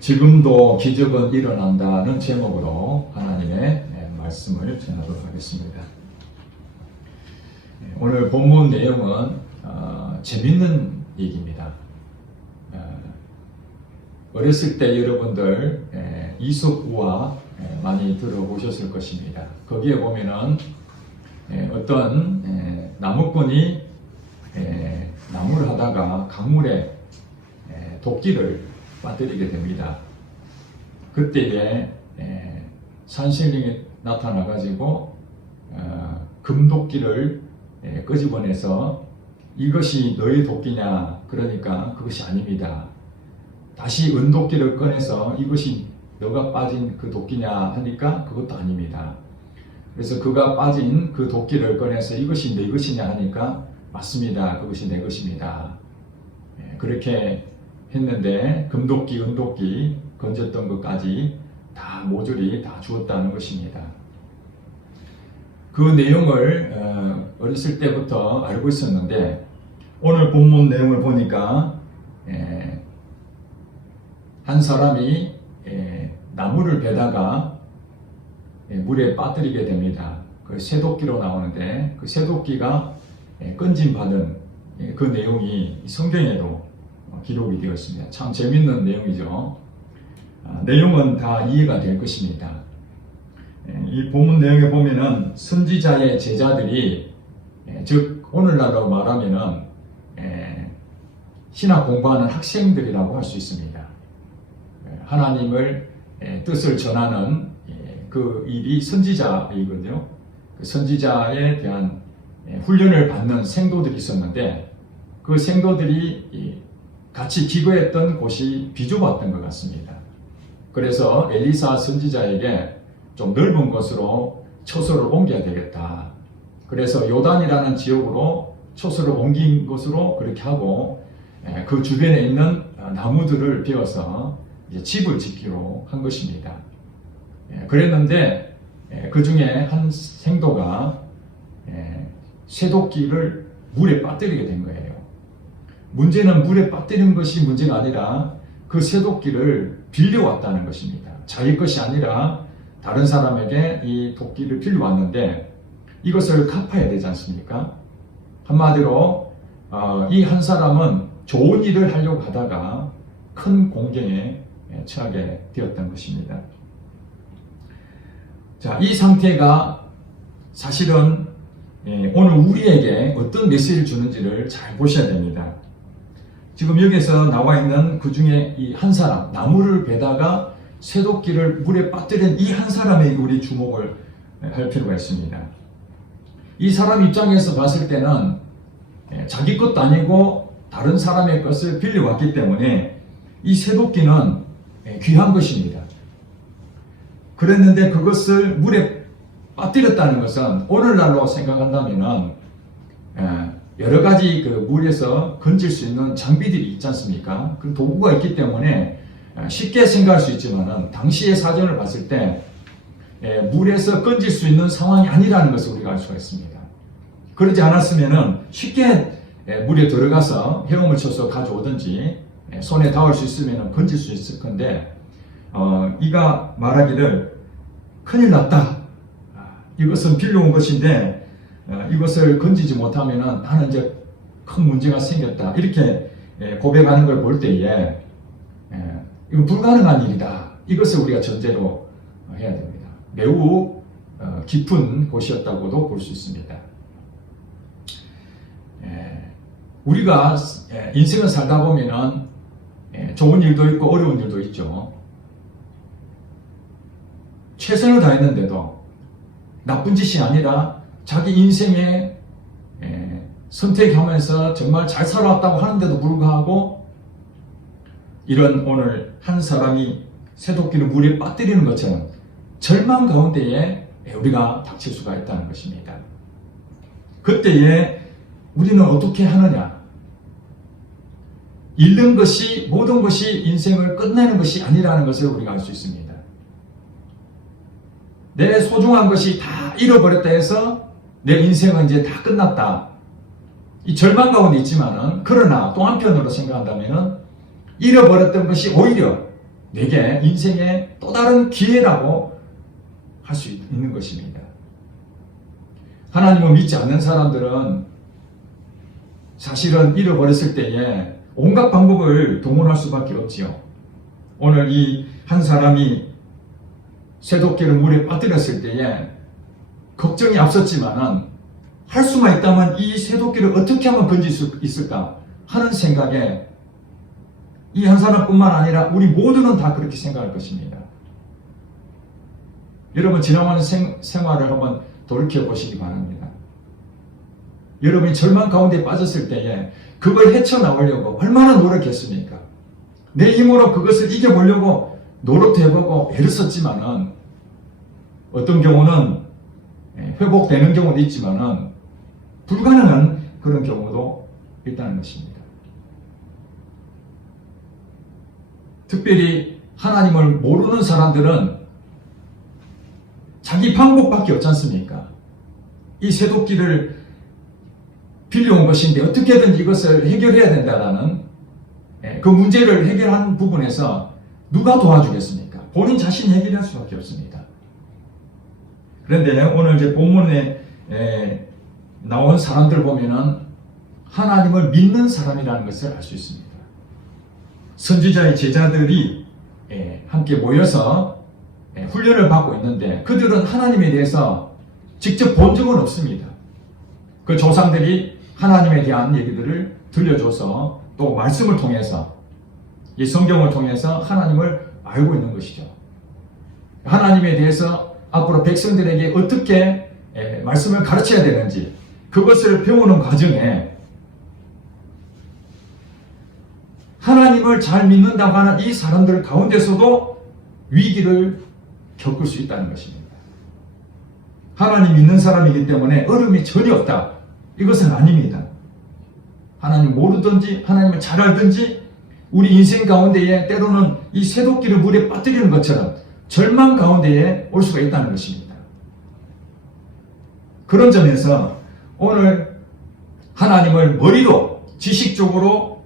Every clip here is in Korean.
지금도 기적은 일어난다는 제목으로 하나님의 말씀을 전하도록 하겠습니다. 오늘 본문 내용은 재밌는 얘기입니다. 어렸을 때 여러분들 이솝우화 많이 들어보셨을 것입니다. 거기에 보면은 어떤 나무꾼이 나무를 하다가 강물에 도끼를 빠뜨리게 됩니다. 그때에 산신령이 나타나 가지고 금도끼를 끄집어내서 이것이 너의 도끼냐? 그러니까 그것이 아닙니다. 다시 은도끼를 꺼내서 이것이 너가 빠진 그 도끼냐 하니까 그것도 아닙니다. 그래서 그가 빠진 그 도끼를 꺼내서 이것이 내 것이냐 하니까 맞습니다. 그것이 내 것입니다. 그렇게 했는데 금도끼, 은도끼 건졌던 것까지 다 모조리 다 주었다는 것입니다. 그 내용을 어렸을 때부터 알고 있었는데 오늘 본문 내용을 보니까 한 사람이 나무를 베다가 물에 빠뜨리게 됩니다. 그 쇠도끼로 나오는데 그 쇠도끼가 건짐받은 그 내용이 성경에도 기록이 되어 있습니다. 참 재밌는 내용이죠. 내용은 다 이해가 될 것입니다. 이 본문 내용에 보면은 선지자의 제자들이 즉 오늘날로 말하면은 신학 공부하는 학생들이라고 할 수 있습니다. 하나님을 뜻을 전하는 그 일이 선지자이거든요. 그 선지자에 대한 훈련을 받는 생도들이 있었는데 그 생도들이 같이 기거했던 곳이 비좁았던 것 같습니다. 그래서 엘리사 선지자에게 좀 넓은 곳으로 처소를 옮겨야 되겠다. 그래서 요단이라는 지역으로 처소를 옮긴 것으로 그렇게 하고 그 주변에 있는 나무들을 베어서 이제 집을 짓기로 한 것입니다. 그랬는데 그 중에 한 생도가 쇠도끼를 물에 빠뜨리게 된 거예요. 문제는 물에 빠뜨린 것이 문제가 아니라 그 쇠도끼를 빌려왔다는 것입니다. 자기 것이 아니라 다른 사람에게 이 도끼를 빌려왔는데 이것을 갚아야 되지 않습니까? 한마디로 이 한 사람은 좋은 일을 하려고 하다가 큰 공경에 처하게 되었던 것입니다. 자, 이 상태가 사실은 오늘 우리에게 어떤 메시지를 주는지를 잘 보셔야 됩니다. 지금 여기서 나와 있는 그 중에 이 한 사람, 나무를 베다가 쇠도끼를 물에 빠뜨린 이 한 사람에게 우리 주목을 할 필요가 있습니다. 이 사람 입장에서 봤을 때는 자기 것도 아니고 다른 사람의 것을 빌려왔기 때문에 이 쇠도끼는 귀한 것입니다. 그랬는데 그것을 물에 빠뜨렸다는 것은 오늘날로 생각한다면 여러 가지 그 물에서 건질 수 있는 장비들이 있지 않습니까? 그 도구가 있기 때문에 쉽게 생각할 수 있지만 당시의 사정을 봤을 때 물에서 건질 수 있는 상황이 아니라는 것을 우리가 알 수가 있습니다. 그러지 않았으면 쉽게 물에 들어가서 헤엄을 쳐서 가져오든지 손에 닿을 수 있으면 건질 수 있을 건데 이가 말하기를 큰일 났다. 이것은 빌려온 것인데 이것을 건지지 못하면 나는 이제 큰 문제가 생겼다. 이렇게 고백하는 걸 볼 때에 이건 불가능한 일이다. 이것을 우리가 전제로 해야 됩니다. 매우 깊은 곳이었다고도 볼 수 있습니다. 우리가 인생을 살다 보면은 좋은 일도 있고 어려운 일도 있죠. 최선을 다했는데도 나쁜 짓이 아니라 자기 인생에 선택하면서 정말 잘 살아왔다고 하는데도 불구하고 이런 오늘 한 사람이 쇠도끼를 물에 빠뜨리는 것처럼 절망 가운데에 우리가 닥칠 수가 있다는 것입니다. 그때에 우리는 어떻게 하느냐? 잃는 것이 모든 것이 인생을 끝내는 것이 아니라는 것을 우리가 알 수 있습니다. 내 소중한 것이 다 잃어버렸다 해서 내 인생은 이제 다 끝났다. 이 절망 가운데 있지만은 그러나 또 한편으로 생각한다면은 잃어버렸던 것이 오히려 내게 인생의 또 다른 기회라고 할 수 있는 것입니다. 하나님을 믿지 않는 사람들은 사실은 잃어버렸을 때에 온갖 방법을 동원할 수밖에 없지요. 오늘 이 한 사람이 쇠도끼를 물에 빠뜨렸을 때에 걱정이 앞섰지만은 할 수만 있다면 이 쇠도끼를 어떻게 하면 건질 수 있을까 하는 생각에 이 한 사람뿐만 아니라 우리 모두는 다 그렇게 생각할 것입니다. 여러분 지나가는 생활을 한번 돌이켜 보시기 바랍니다. 여러분이 절망 가운데 빠졌을 때에 그걸 헤쳐나오려고 얼마나 노력했습니까? 내 힘으로 그것을 이겨보려고 노력도 해보고 애를 썼지만은 어떤 경우는 회복되는 경우도 있지만은 불가능한 그런 경우도 있다는 것입니다. 특별히 하나님을 모르는 사람들은 자기 방법밖에 없지 않습니까? 이 쇠도끼를 빌려온 것인데 어떻게든 이것을 해결해야 된다라는 그 문제를 해결한 부분에서 누가 도와주겠습니까? 본인 자신이 해결할 수밖에 없습니다. 그런데 오늘 이제 본문에 나온 사람들 보면은 하나님을 믿는 사람이라는 것을 알 수 있습니다. 선지자의 제자들이 함께 모여서 훈련을 받고 있는데 그들은 하나님에 대해서 직접 본 적은 없습니다. 그 조상들이 하나님에 대한 얘기들을 들려줘서 또 말씀을 통해서 이 성경을 통해서 하나님을 알고 있는 것이죠. 하나님에 대해서 앞으로 백성들에게 어떻게 말씀을 가르쳐야 되는지 그것을 배우는 과정에 하나님을 잘 믿는다고 하는 이 사람들 가운데서도 위기를 겪을 수 있다는 것입니다. 하나님 믿는 사람이기 때문에 어려움이 전혀 없다. 이것은 아닙니다. 하나님 모르든지 하나님을 잘 알든지 우리 인생 가운데에 때로는 이 쇠도끼를 물에 빠뜨리는 것처럼 절망 가운데에 올 수가 있다는 것입니다. 그런 점에서 오늘 하나님을 머리로 지식적으로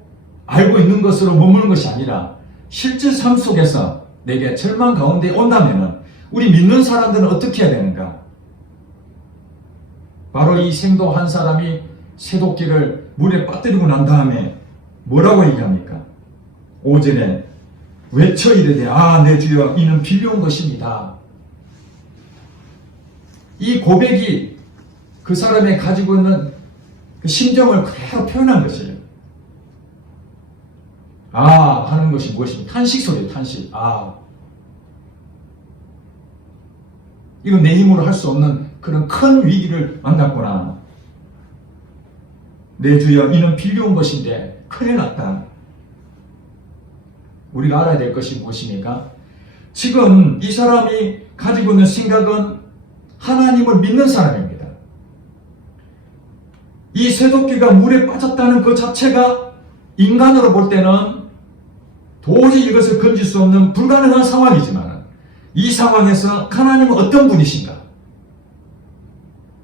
알고 있는 것으로 머무는 것이 아니라 실제 삶 속에서 내게 절망 가운데 온다면 우리 믿는 사람들은 어떻게 해야 되는가? 바로 이 생도 한 사람이 쇠도끼를 물에 빠뜨리고 난 다음에 뭐라고 얘기합니까? 5절에 외쳐 이르되 내 주여 이는 빌려온 것입니다. 이 고백이 그 사람이 가지고 있는 그 심정을 그대로 표현한 것이에요. 하는 것이 무엇입니까? 탄식 소리예요. 탄식. 이거 내 힘으로 할 수 없는 그런 큰 위기를 만났구나. 내 주여 이는 빌려온 것인데 큰일 났다. 우리가 알아야 될 것이 무엇입니까? 지금 이 사람이 가지고 있는 생각은 하나님을 믿는 사람입니다. 이 쇠도끼가 물에 빠졌다는 그 자체가 인간으로 볼 때는 도저히 이것을 건질 수 없는 불가능한 상황이지만 이 상황에서 하나님은 어떤 분이신가?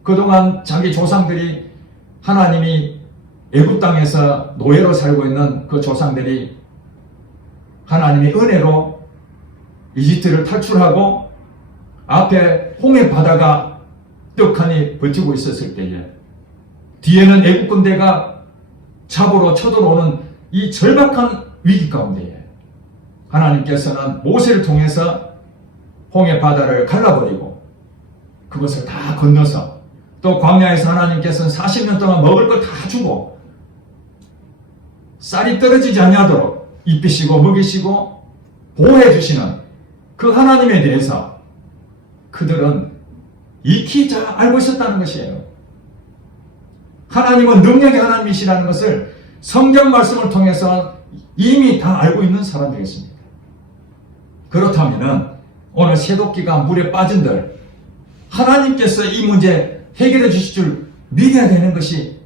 그동안 자기 조상들이 하나님이 애굽 땅에서 노예로 살고 있는 그 조상들이 하나님의 은혜로 이집트를 탈출하고 앞에 홍해 바다가 떡하니 버티고 있었을 때에 뒤에는 애굽 군대가 잡으러 쳐들어오는 이 절박한 위기 가운데에 하나님께서는 모세를 통해서 홍해 바다를 갈라버리고 그것을 다 건너서 또 광야에서 하나님께서는 40년 동안 먹을 걸 다 주고 쌀이 떨어지지 아니하도록 입히시고 먹이시고 보호해 주시는 그 하나님에 대해서 그들은 익히 잘 알고 있었다는 것이에요. 하나님은 능력의 하나님이시라는 것을 성경 말씀을 통해서 이미 다 알고 있는 사람들이었습니다. 그렇다면 오늘 쇠도끼가 물에 빠진들 하나님께서 이 문제 해결해 주실 줄 믿어야 되는 것이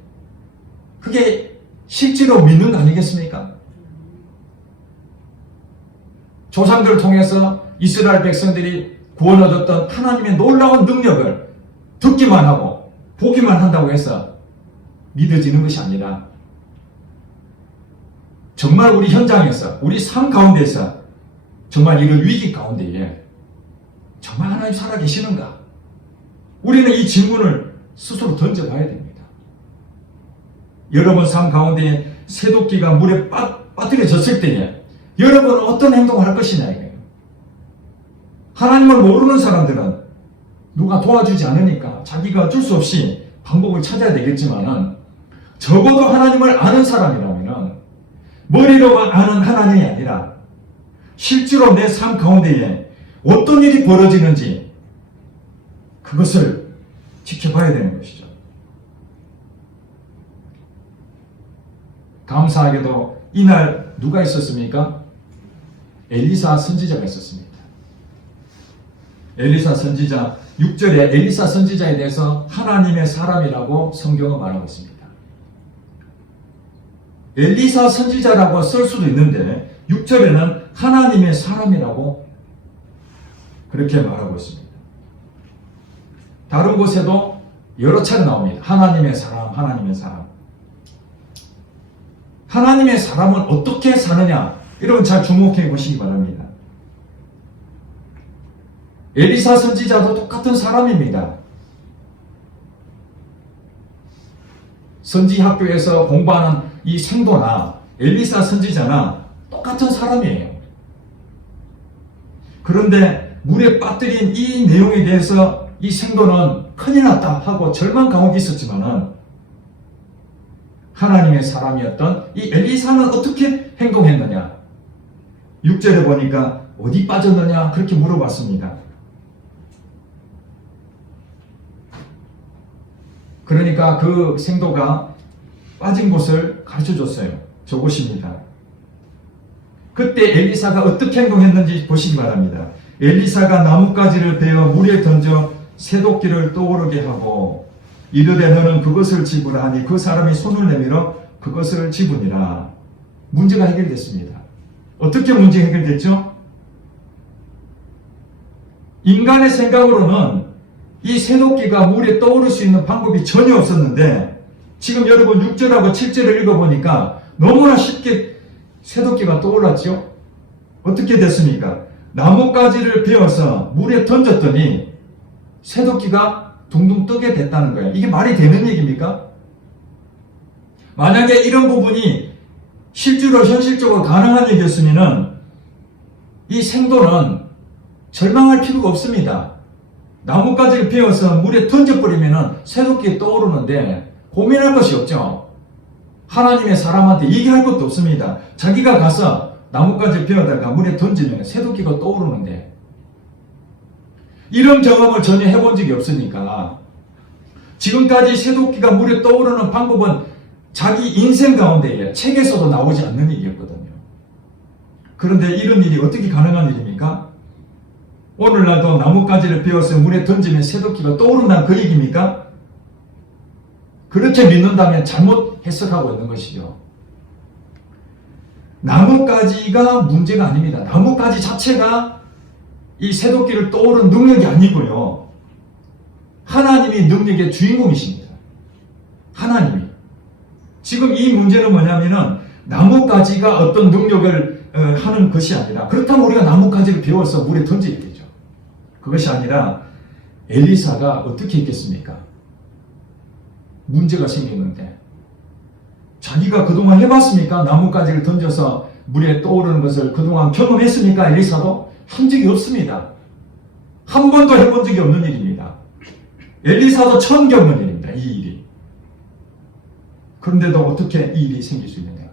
그게 실제로 믿는 거 아니겠습니까? 조상들을 통해서 이스라엘 백성들이 구원 얻었던 하나님의 놀라운 능력을 듣기만 하고 보기만 한다고 해서 믿어지는 것이 아니라 정말 우리 현장에서 우리 삶 가운데서 정말 이런 위기 가운데에 정말 하나님 살아계시는가? 우리는 이 질문을 스스로 던져봐야 됩니다. 여러분 삶 가운데 새도끼가 물에 빠뜨려졌을 때에 여러분은 어떤 행동을 할 것이냐 이거예요. 하나님을 모르는 사람들은 누가 도와주지 않으니까 자기가 어쩔 수 없이 방법을 찾아야 되겠지만은 적어도 하나님을 아는 사람이라면은 머리로만 아는 하나님이 아니라 실제로 내 삶 가운데에 어떤 일이 벌어지는지 그것을 지켜봐야 되는 것이죠. 감사하게도 이날 누가 있었습니까? 엘리사 선지자가 있었습니다. 엘리사 선지자 6절에 엘리사 선지자에 대해서 하나님의 사람이라고 성경은 말하고 있습니다. 엘리사 선지자라고 쓸 수도 있는데 6절에는 하나님의 사람이라고 그렇게 말하고 있습니다. 다른 곳에도 여러 차례 나옵니다. 하나님의 사람, 하나님의 사람. 하나님의 사람은 어떻게 사느냐? 여러분 잘 주목해 보시기 바랍니다. 엘리사 선지자도 똑같은 사람입니다. 선지학교에서 공부하는 이 생도나 엘리사 선지자나 똑같은 사람이에요. 그런데 물에 빠뜨린 이 내용에 대해서 이 생도는 큰일 났다 하고 절망 가운데 있었지만은 하나님의 사람이었던 이 엘리사는 어떻게 행동했느냐? 6절에 보니까 어디 빠졌느냐? 그렇게 물어봤습니다. 그러니까 그 생도가 빠진 곳을 가르쳐 줬어요. 저곳입니다. 그때 엘리사가 어떻게 행동했는지 보시기 바랍니다. 엘리사가 나뭇가지를 베어 물에 던져 새도끼를 떠오르게 하고 이르되 너는 그것을 집으라 하니 그 사람이 손을 내밀어 그것을 집으니라. 문제가 해결됐습니다. 어떻게 문제 해결됐죠? 인간의 생각으로는 이 새도끼가 물에 떠오를 수 있는 방법이 전혀 없었는데 지금 여러분 6절하고 7절을 읽어보니까 너무나 쉽게 새도끼가 떠올랐죠? 어떻게 됐습니까? 나뭇가지를 베어서 물에 던졌더니 새도끼가 둥둥 뜨게 됐다는 거예요. 이게 말이 되는 얘기입니까? 만약에 이런 부분이 실제로 현실적으로 가능한 얘기였으면 이 생도는 절망할 필요가 없습니다. 나뭇가지를 베어서 물에 던져버리면 새도끼 떠오르는데 고민할 것이 없죠. 하나님의 사람한테 얘기할 것도 없습니다. 자기가 가서 나뭇가지 베어다가 물에 던지면 새도끼가 떠오르는데 이런 경험을 전혀 해본 적이 없으니까 지금까지 새도끼가 물에 떠오르는 방법은 자기 인생 가운데 책에서도 나오지 않는 일이었거든요. 그런데 이런 일이 어떻게 가능한 일입니까? 오늘날도 나뭇가지를 베어서 물에 던지면 새도끼가 떠오른다는 그 얘기입니까? 그렇게 믿는다면 잘못 해석하고 있는 것이죠. 나뭇가지가 문제가 아닙니다. 나뭇가지 자체가 이 새도끼를 떠오르는 능력이 아니고요. 하나님이 능력의 주인공이십니다. 하나님이. 지금 이 문제는 뭐냐면은 나뭇가지가 어떤 능력을 하는 것이 아니라 그렇다면 우리가 나뭇가지를 베어서 물에 던져야 되죠. 그것이 아니라 엘리사가 어떻게 했겠습니까? 문제가 생겼는데 자기가 그동안 해봤습니까? 나뭇가지를 던져서 물에 떠오르는 것을 그동안 경험했습니까? 엘리사도? 한 적이 없습니다. 한 번도 해본 적이 없는 일입니다. 엘리사도 처음 겪는 일입니다. 이 일이. 그런데도 어떻게 이 일이 생길 수 있느냐?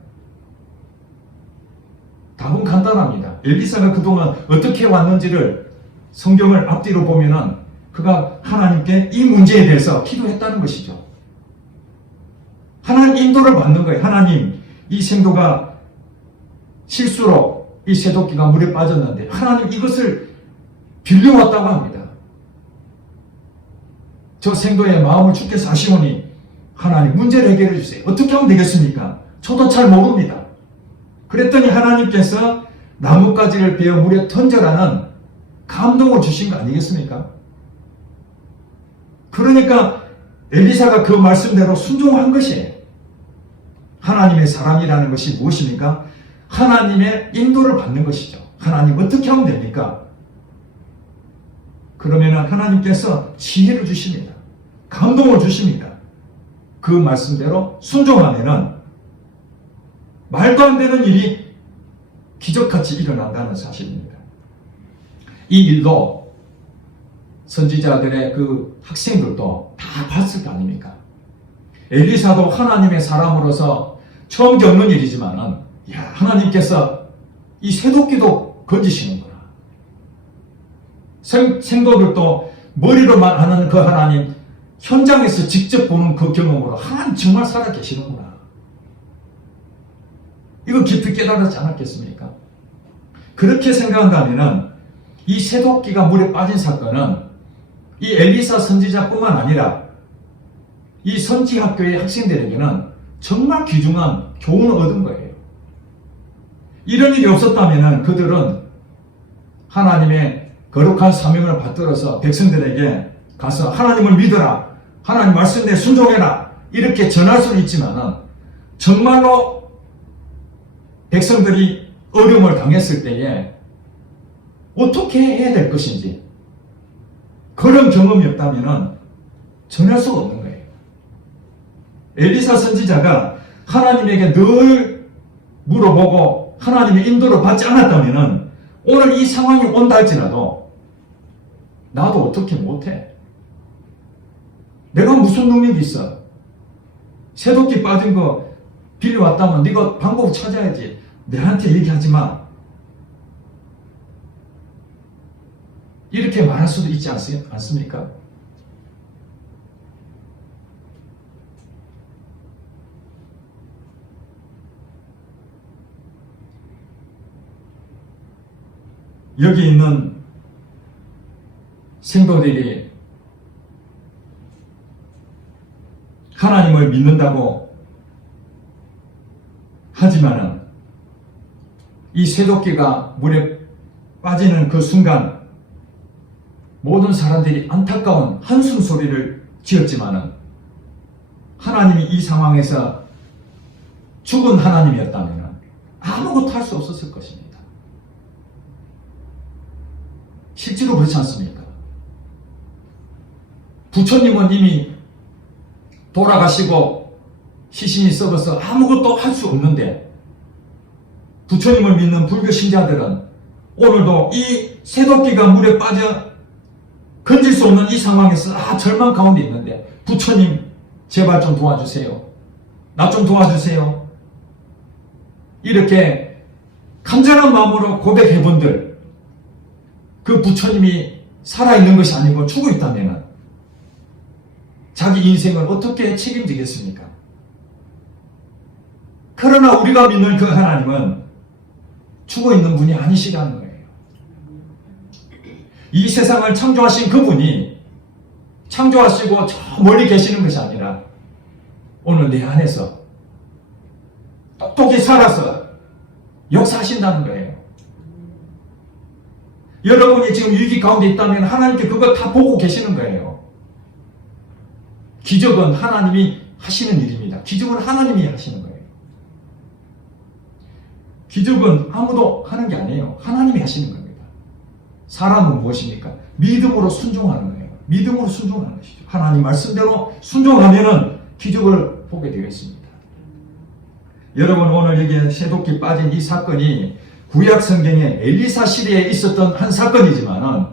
답은 간단합니다. 엘리사가 그동안 어떻게 왔는지를 성경을 앞뒤로 보면은 그가 하나님께 이 문제에 대해서 기도했다는 것이죠. 하나님 인도를 받는 거예요. 하나님, 이 생도가 실수로 이 새도끼가 물에 빠졌는데 하나님 이것을 빌려왔다고 합니다. 저 생도의 마음을 주께서 아시오니 하나님 문제를 해결해 주세요. 어떻게 하면 되겠습니까? 저도 잘 모릅니다. 그랬더니 하나님께서 나뭇가지를 베어 물에 던져라는 감동을 주신 거 아니겠습니까? 그러니까 엘리사가 그 말씀대로 순종한 것이에요. 하나님의 사람이라는 것이 무엇입니까? 하나님의 인도를 받는 것이죠. 하나님 어떻게 하면 됩니까? 그러면 하나님께서 지혜를 주십니다. 감동을 주십니다. 그 말씀대로 순종하면은 말도 안 되는 일이 기적같이 일어난다는 사실입니다. 이 일도 선지자들의 그 학생들도 다 봤을 거 아닙니까? 엘리사도 하나님의 사람으로서 처음 겪는 일이지만은, 야, 하나님께서 이 새도끼도 건지시는구나. 생도들도 머리로만 아는 그 하나님, 현장에서 직접 보는 그 경험으로 하나님 정말 살아계시는구나. 이거 깊이 깨달았지 않았겠습니까? 그렇게 생각한다면은 이 새도끼가 물에 빠진 사건은 이 엘리사 선지자뿐만 아니라 이 선지학교의 학생들에게는 정말 귀중한 교훈을 얻은 거예요. 이런 일이 없었다면 그들은 하나님의 거룩한 사명을 받들어서 백성들에게 가서 하나님을 믿어라, 하나님 말씀대로 순종해라, 이렇게 전할 수는 있지만 정말로 백성들이 어려움을 당했을 때에 어떻게 해야 될 것인지 그런 경험이 없다면 전할 수가 없는 거예요. 엘리사 선지자가 하나님에게 늘 물어보고 하나님의 인도를 받지 않았다면 오늘 이 상황이 온다 할지라도 나도 어떻게 못해? 내가 무슨 능력이 있어? 새도끼 빠진 거 빌려왔다면 네가 방법 찾아야지. 내한테 얘기하지 마. 이렇게 말할 수도 있지 않습니까? 여기 있는 생도들이 하나님을 믿는다고 하지만은 이 새도끼가 물에 빠지는 그 순간 모든 사람들이 안타까운 한숨 소리를 지었지만은 하나님이 이 상황에서 죽은 하나님이었다면 아무것도 할 수 없었을 것입니다. 실제로 그렇지 않습니까? 부처님은 이미 돌아가시고 시신이 썩어서 아무것도 할 수 없는데 부처님을 믿는 불교 신자들은 오늘도 이 새도끼가 물에 빠져 건질 수 없는 이 상황에서 절망 가운데 있는데 부처님 제발 좀 도와주세요. 나 좀 도와주세요. 이렇게 간절한 마음으로 고백해본들 그 부처님이 살아있는 것이 아니고 죽어 있다면 자기 인생을 어떻게 책임지겠습니까? 그러나 우리가 믿는 그 하나님은 죽어 있는 분이 아니시라는 거예요. 이 세상을 창조하신 그분이 창조하시고 저 멀리 계시는 것이 아니라 오늘 내 안에서 똑똑히 살아서 역사하신다는 거예요. 여러분이 지금 위기 가운데 있다면 하나님께 그거 다 보고 계시는 거예요. 기적은 하나님이 하시는 일입니다. 기적은 하나님이 하시는 거예요. 기적은 아무도 하는 게 아니에요. 하나님이 하시는 겁니다. 사람은 무엇입니까? 믿음으로 순종하는 거예요. 믿음으로 순종하는 것이죠. 하나님 말씀대로 순종하면은 기적을 보게 되어 있습니다. 여러분, 오늘 여기에 새도끼 빠진 이 사건이 구약 성경에 엘리사 시대에 있었던 한 사건이지만은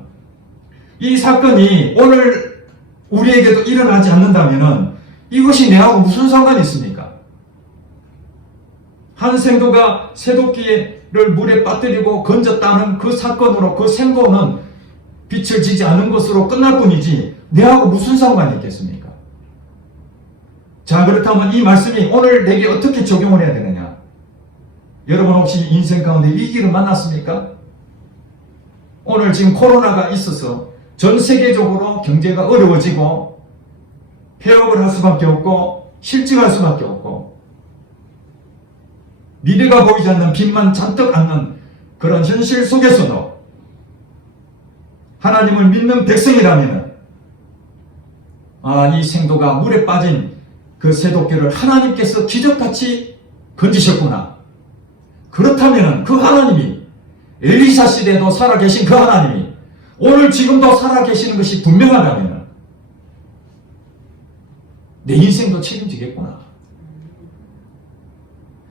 이 사건이 오늘 우리에게도 일어나지 않는다면은 이것이 내하고 무슨 상관이 있습니까? 한 생도가 새도끼를 물에 빠뜨리고 건졌다는 그 사건으로 그 생도는 빛을 지지 않은 것으로 끝날 뿐이지 내하고 무슨 상관이 있겠습니까? 자, 그렇다면 이 말씀이 오늘 내게 어떻게 적용을 해야 되느냐? 여러분 혹시 인생 가운데 위기를 만났습니까? 오늘 지금 코로나가 있어서 전 세계적으로 경제가 어려워지고 폐업을 할 수밖에 없고 실직할 수밖에 없고 미래가 보이지 않는 빚만 잔뜩 안는 그런 현실 속에서도 하나님을 믿는 백성이라면 이 생도가 물에 빠진 그 새도끼를 하나님께서 기적같이 건지셨구나. 그렇다면 그 하나님이 엘리사 시대에도 살아계신 그 하나님이 오늘 지금도 살아계시는 것이 분명하다면 내 인생도 책임지겠구나.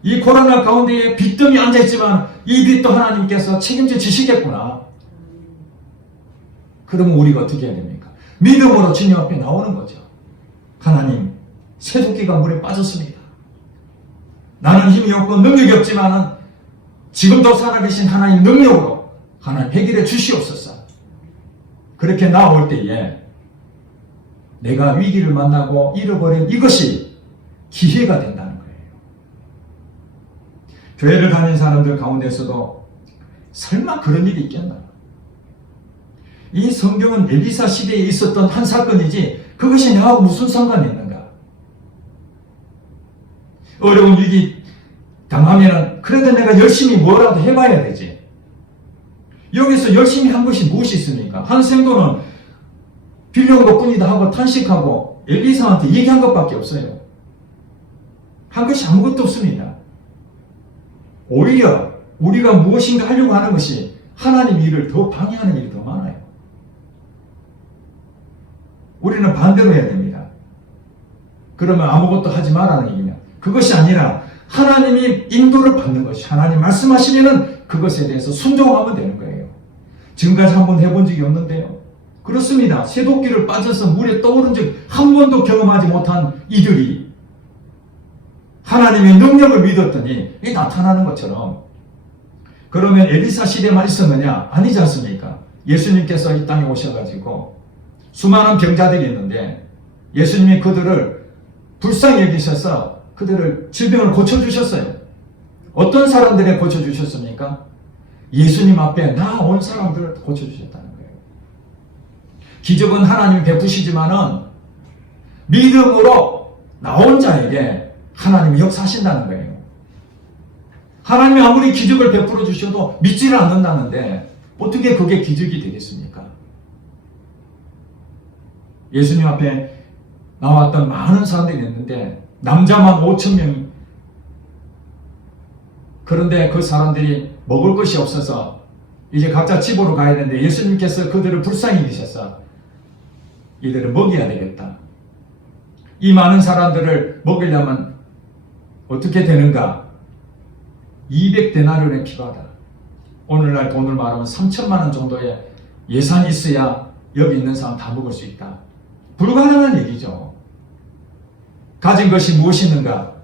이 코로나 가운데에 빚더미 앉아있지만 이 빚도 하나님께서 책임져 주시겠구나. 그러면 우리가 어떻게 해야 됩니까? 믿음으로 주님 앞에 나오는 거죠. 하나님, 새도끼가 물에 빠졌습니다. 나는 힘이 없고 능력이 없지만 지금도 살아계신 하나님 능력으로 하나님 해결해 주시옵소서. 그렇게 나올 때에 내가 위기를 만나고 잃어버린 이것이 기회가 된다는 거예요. 교회를 다니는 사람들 가운데서도 설마 그런 일이 있겠나? 이 성경은 엘리사 시대에 있었던 한 사건이지 그것이 나하고 무슨 상관이 있는가? 어려운 위기 당하면 그래도 내가 열심히 뭐라도 해봐야 되지. 여기서 열심히 한 것이 무엇이 있습니까? 한 생도는 빌려온 것뿐이다 하고 탄식하고 엘리사한테 얘기한 것밖에 없어요. 한 것이 아무것도 없습니다. 오히려 우리가 무엇인가 하려고 하는 것이 하나님 일을 더 방해하는 일이 더 많아요. 우리는 반대로 해야 됩니다. 그러면 아무것도 하지 말라는 얘기냐. 그것이 아니라 하나님이 인도를 받는 것이, 하나님 말씀하시면은 그것에 대해서 순종하면 되는 거예요. 지금까지 한번 해본 적이 없는데요. 그렇습니다. 새도끼를 빠져서 물에 떠오른 적 한 번도 경험하지 못한 이들이 하나님의 능력을 믿었더니 이게 나타나는 것처럼, 그러면 엘리사 시대만 있었느냐? 아니지 않습니까? 예수님께서 이 땅에 오셔가지고 수많은 병자들이 있는데 예수님이 그들을 불쌍히 여기셔서 그들을 질병을 고쳐주셨어요. 어떤 사람들에 고쳐주셨습니까? 예수님 앞에 나온 사람들을 고쳐주셨다는 거예요. 기적은 하나님이 베푸시지만은 믿음으로 나온 자에게 하나님이 역사하신다는 거예요. 하나님이 아무리 기적을 베풀어 주셔도 믿지를 않는다는데 어떻게 그게 기적이 되겠습니까? 예수님 앞에 나왔던 많은 사람들이 있는데 남자만 5,000명이, 그런데 그 사람들이 먹을 것이 없어서 이제 각자 집으로 가야 되는데 예수님께서 그들을 불쌍히 여기셔서 이들을 먹여야 되겠다. 이 많은 사람들을 먹이려면 어떻게 되는가? 200데나리온이 필요하다. 오늘날 돈을 말하면 3천만 원 정도의 예산이 있어야 여기 있는 사람 다 먹을 수 있다. 불가능한 얘기죠. 가진 것이 무엇이 있는가?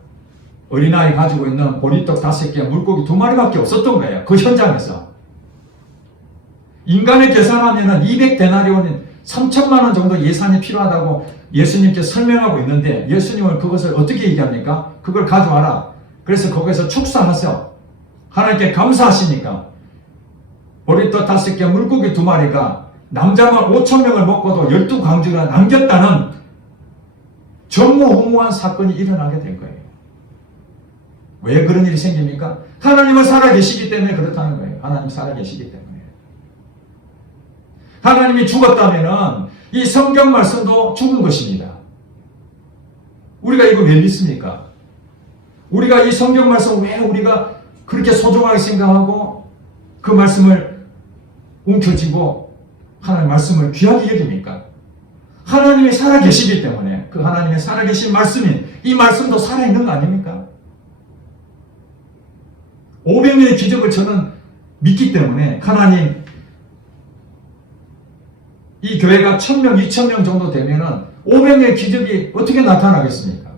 어린아이 가지고 있는 보리떡 5개, 물고기 2마리밖에 없었던 거예요. 그 현장에서. 인간의 계산하면 200데나리온인 3천만 원 정도 예산이 필요하다고 예수님께서 설명하고 있는데 예수님은 그것을 어떻게 얘기합니까? 그걸 가져와라. 그래서 거기서 축사하세요. 하나님께 감사하시니까 보리떡 5개, 물고기 2마리가 남자만 5,000명을 먹고도 12광주가 남겼다는 전무후무한 사건이 일어나게 된 거예요. 왜 그런 일이 생깁니까? 하나님은 살아계시기 때문에 그렇다는 거예요. 하나님 살아계시기 때문에. 하나님이 죽었다면 이 성경 말씀도 죽은 것입니다. 우리가 이거 왜 믿습니까? 우리가 이 성경 말씀 왜 우리가 그렇게 소중하게 생각하고 그 말씀을 움켜쥐고 하나님 말씀을 귀하게 여깁니까? 하나님이 살아계시기 때문에 그 하나님의 살아계신 말씀인 이 말씀도 살아있는 거 아닙니까? 500명의 기적을 저는 믿기 때문에 하나님 이 교회가 1,000명, 2,000명 정도 되면은 500명의 기적이 어떻게 나타나겠습니까?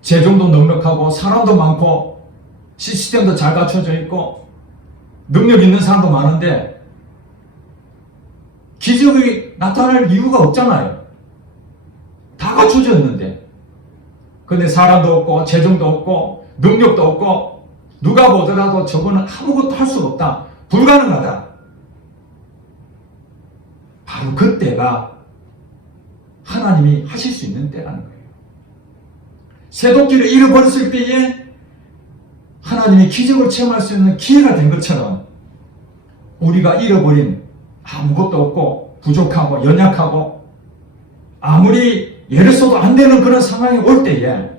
재정도 넉넉하고 사람도 많고 시스템도 잘 갖춰져 있고 능력 있는 사람도 많은데 기적이 나타날 이유가 없잖아요. 다 갖춰져 있는데. 근데 사람도 없고 재정도 없고 능력도 없고 누가 보더라도 저거는 아무것도 할 수가 없다. 불가능하다. 바로 그때가 하나님이 하실 수 있는 때라는 거예요. 새도끼를 잃어버렸을 때에 하나님이 기적을 체험할 수 있는 기회가 된 것처럼 우리가 잃어버린 아무것도 없고 부족하고 연약하고 아무리 예를 써도 안 되는 그런 상황이 올 때에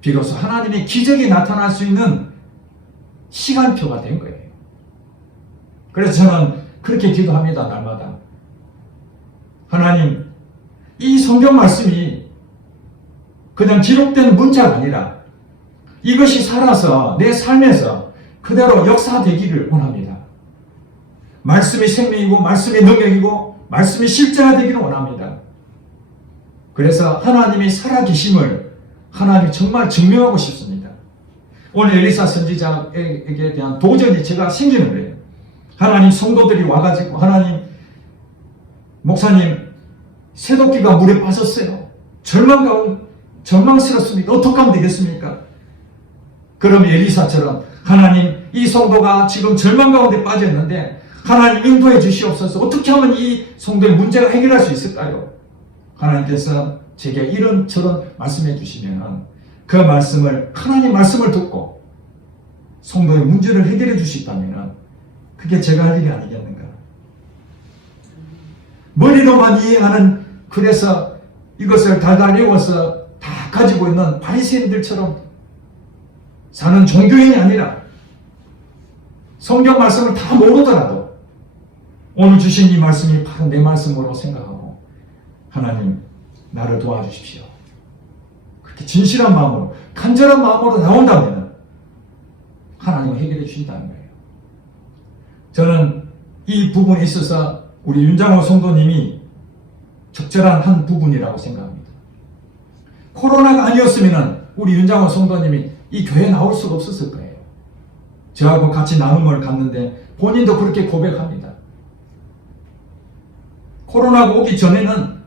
비로소 하나님의 기적이 나타날 수 있는 시간표가 된 거예요. 그래서 저는 그렇게 기도합니다. 날마다. 하나님, 이 성경 말씀이 그냥 기록된 문자가 아니라 이것이 살아서 내 삶에서 그대로 역사되기를 원합니다. 말씀이 생명이고 말씀이 능력이고 말씀이 실제화되기를 원합니다. 그래서 하나님이 살아계심을 하나님이 정말 증명하고 싶습니다. 오늘 엘리사 선지자에게 대한 도전이 제가 생기는 거예요. 하나님, 성도들이 와가지고 하나님, 목사님 새도끼가 물에 빠졌어요. 절망스럽습니다. 어떻게 하면 되겠습니까? 그럼 엘리사처럼 하나님, 이 성도가 지금 절망 가운데 빠졌는데 하나님 인도해 주시옵소서. 어떻게 하면 이 성도의 문제가 해결할 수 있을까요? 하나님께서 제게 이런저런 말씀해 주시면 그 말씀을, 하나님 말씀을 듣고 성도의 문제를 해결해 주시다면 그게 제가 할 일이 아니겠는가. 머리로만 이해하는, 그래서 이것을 달달 외워서 다 가지고 있는 바리새인들처럼 사는 종교인이 아니라 성경 말씀을 다 모르더라도 오늘 주신 이 말씀이 바로 내 말씀으로 생각하고 하나님, 나를 도와주십시오. 그렇게 진실한 마음으로, 간절한 마음으로 나온다면 하나님은 해결해 주신다는 거예요. 저는 이 부분에 있어서 우리 윤장호 성도님이 적절한 한 부분이라고 생각합니다. 코로나가 아니었으면 우리 윤장호 성도님이 이 교회에 나올 수가 없었을 거예요. 저하고 같이 나눔을 갔는데 본인도 그렇게 고백합니다. 코로나가 오기 전에는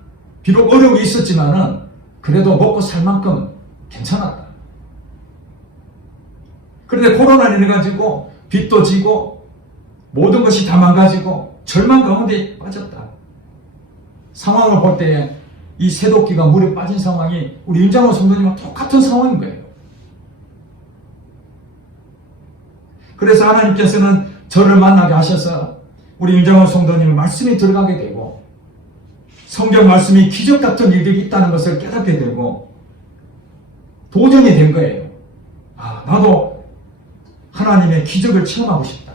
비록 어려움이 있었지만은 그래도 먹고 살 만큼 괜찮았다. 그런데 코로나를 인해가지고 빚도 지고 모든 것이 다 망가지고 절망 가운데 빠졌다. 상황을 볼 때 이 새도끼가 물에 빠진 상황이 우리 윤장호 성도님과 똑같은 상황인 거예요. 그래서 하나님께서는 저를 만나게 하셔서 우리 윤장호 성도님의 말씀이 들어가게 되고 성경 말씀이 기적 같은 일들이 있다는 것을 깨닫게 되고 도전이 된 거예요. 아, 나도 하나님의 기적을 체험하고 싶다.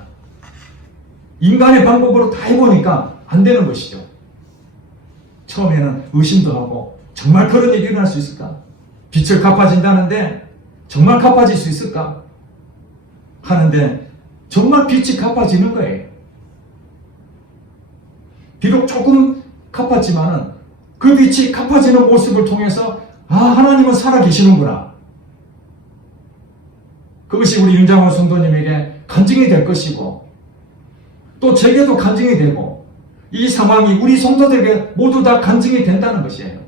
인간의 방법으로 다 해보니까 안 되는 것이죠. 처음에는 의심도 하고 정말 그런 일이 일어날 수 있을까? 빚을 갚아진다는데 정말 갚아질 수 있을까? 하는데 정말 빚이 갚아지는 거예요. 비록 조금 갚았지만은 그 빚이 갚아지는 모습을 통해서 아, 하나님은 살아계시는구나. 그것이 우리 윤장호 성도님에게 간증이 될 것이고 또 제게도 간증이 되고 이 상황이 우리 성도들에게 모두 다 간증이 된다는 것이에요.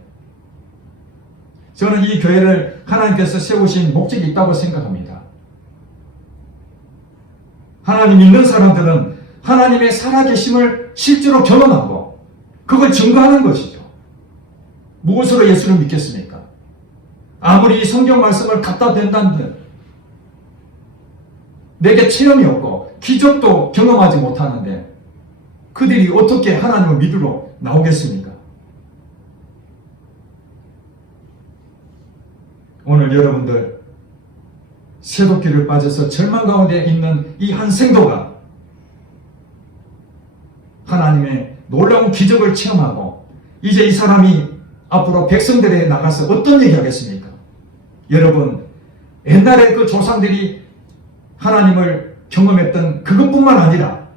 저는 이 교회를 하나님께서 세우신 목적이 있다고 생각합니다. 하나님 믿는 사람들은 하나님의 살아계심을 실제로 경험하고 그걸 증거하는 것이죠. 무엇으로 예수를 믿겠습니까? 아무리 성경 말씀을 갖다 댄다는데 내게 체험이 없고 기적도 경험하지 못하는데 그들이 어떻게 하나님을 믿으러 나오겠습니까? 오늘 여러분들 새도끼를 빠져서 절망 가운데 있는 이 한 생도가 하나님의 놀라운 기적을 체험하고 이제 이 사람이 앞으로 백성들에 나가서 어떤 얘기 하겠습니까? 여러분, 옛날에 그 조상들이 하나님을 경험했던 그것뿐만 아니라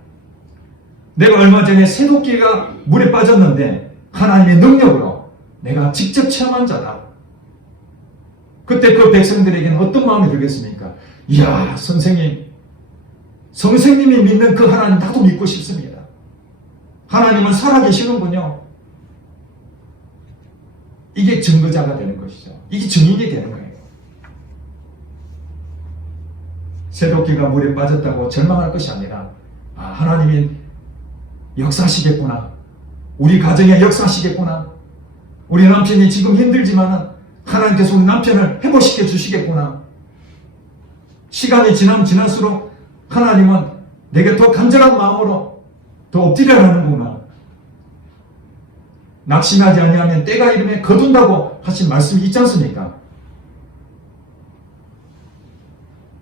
내가 얼마 전에 새도끼가 물에 빠졌는데 하나님의 능력으로 내가 직접 체험한 자다. 그때 그 백성들에게는 어떤 마음이 들겠습니까? 이야, 선생님이 믿는 그 하나님 나도 믿고 싶습니다. 하나님은 살아계시는군요. 이게 증거자가 되는 것이죠. 이게 증인이 되는 거예요. 새도끼가 물에 빠졌다고 절망할 것이 아니라 아, 하나님이 역사하시겠구나. 우리 가정에 역사하시겠구나. 우리 남편이 지금 힘들지만 하나님께서 우리 남편을 회복시켜 주시겠구나. 시간이 지날수록 하나님은 내게 더 간절한 마음으로 더 엎드려야 하는구나. 낙심하지 아니하면 때가 이르면 거둔다고 하신 말씀이 있지 않습니까?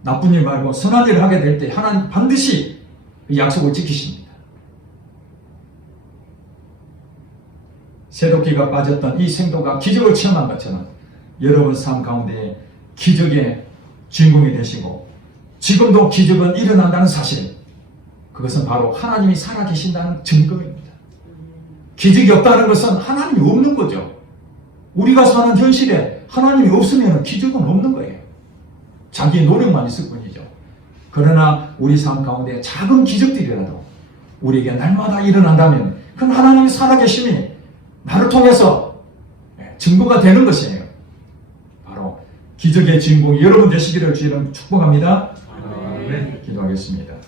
나쁜 일 말고 선한 일을 하게 될 때 하나님 반드시 그 약속을 지키십니다. 새도끼가 빠졌던 이 생도가 기적을 체험한 것처럼 여러분 삶 가운데 기적의 주인공이 되시고 지금도 기적은 일어난다는 사실, 그것은 바로 하나님이 살아계신다는 증거입니다. 기적이 없다는 것은 하나님이 없는 거죠. 우리가 사는 현실에 하나님이 없으면 기적은 없는 거예요. 자기 노력만 있을 뿐이죠. 그러나 우리 삶 가운데 작은 기적들이라도 우리에게 날마다 일어난다면 그건 하나님이 살아계심이 나를 통해서 증거가 되는 것이에요. 바로 기적의 주인공이 여러분 되시기를 주님 축복합니다. 아멘. 기도하겠습니다.